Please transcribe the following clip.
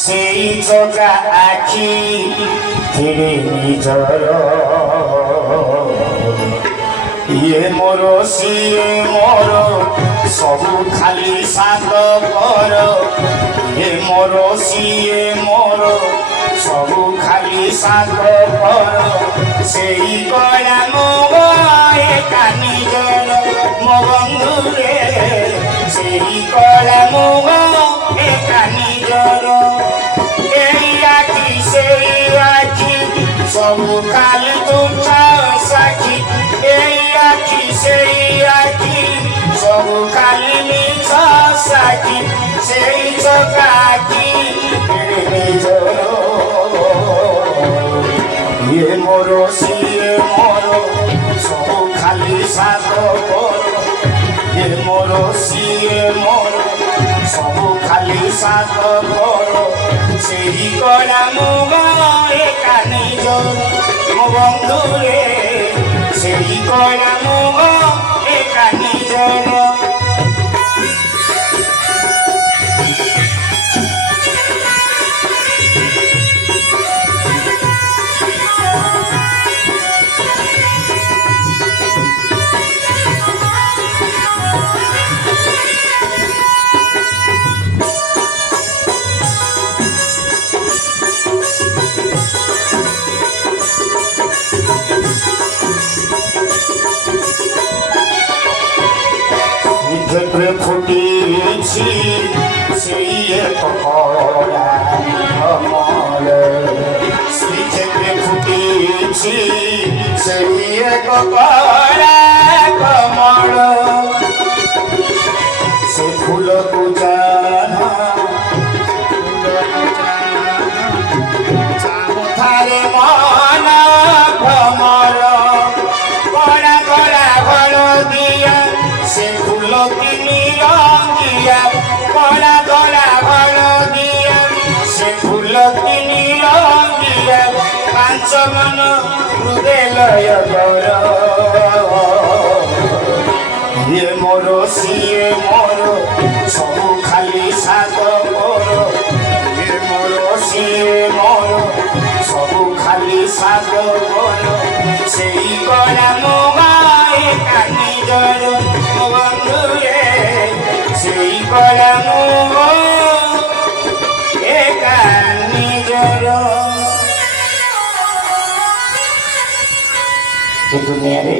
সেই চোখা আখি ফিরে নিজর ইয়ে মোর সিয়ে মোর সবু খালি সাঙ্গ কর ইয়ে মোর সিয়ে মোর সবু খালি সাঙ্গ কর সেই কলা মোগ একা নিজর মো বন্ধুরে সেই কলা মোগ একা নিজর এই আখি সেই আখি সবু খালি তোমার সাক্ষী এই আখি সেই আখি সবু খালি মিছ সাক্ষী সেই চোখা আখি নিজর ইয়ে মোর সিয়ে মোর সবু খালি সাথ কর ইয়ে মোর সিয়ে মোর সবু খালি সাথ কর সেই কলা মুগ একা নিজর মো বন্ধুরে সেই কলা মুগ একা নিজর ভেতরে ফুটিয়েছি সেই কলা কমল সেই ক্ষেত্রে ফুটিয়েছি সেই কলা কমল সে ফুল পূজানা ধারে মন ভ্রমর কড়া কড়া ঘর দিয়া সে ফুল কিনি রঙিয়া কড়া কড়া ঘর দিয়া সে ফুল কিনি রঙিয়া ପାଞ୍ଚ ମନ ହୃଦୟ କର ଇଏ ମୋର ସିଏ ମୋର ସବୁ ଖାଲି ସାଥ କର ଇଏ ମୋର ସିଏ ମୋର ସବୁ ଖାଲି ସାଥ କର ସେଇ କଳା ମୁଗ ଏକା ନିଜର ମୋ ବନ୍ଧୁରେ ସେଇ କଳା ମୁଗ ଏକା ନିଜର ଏ ଦୁନିଆରେ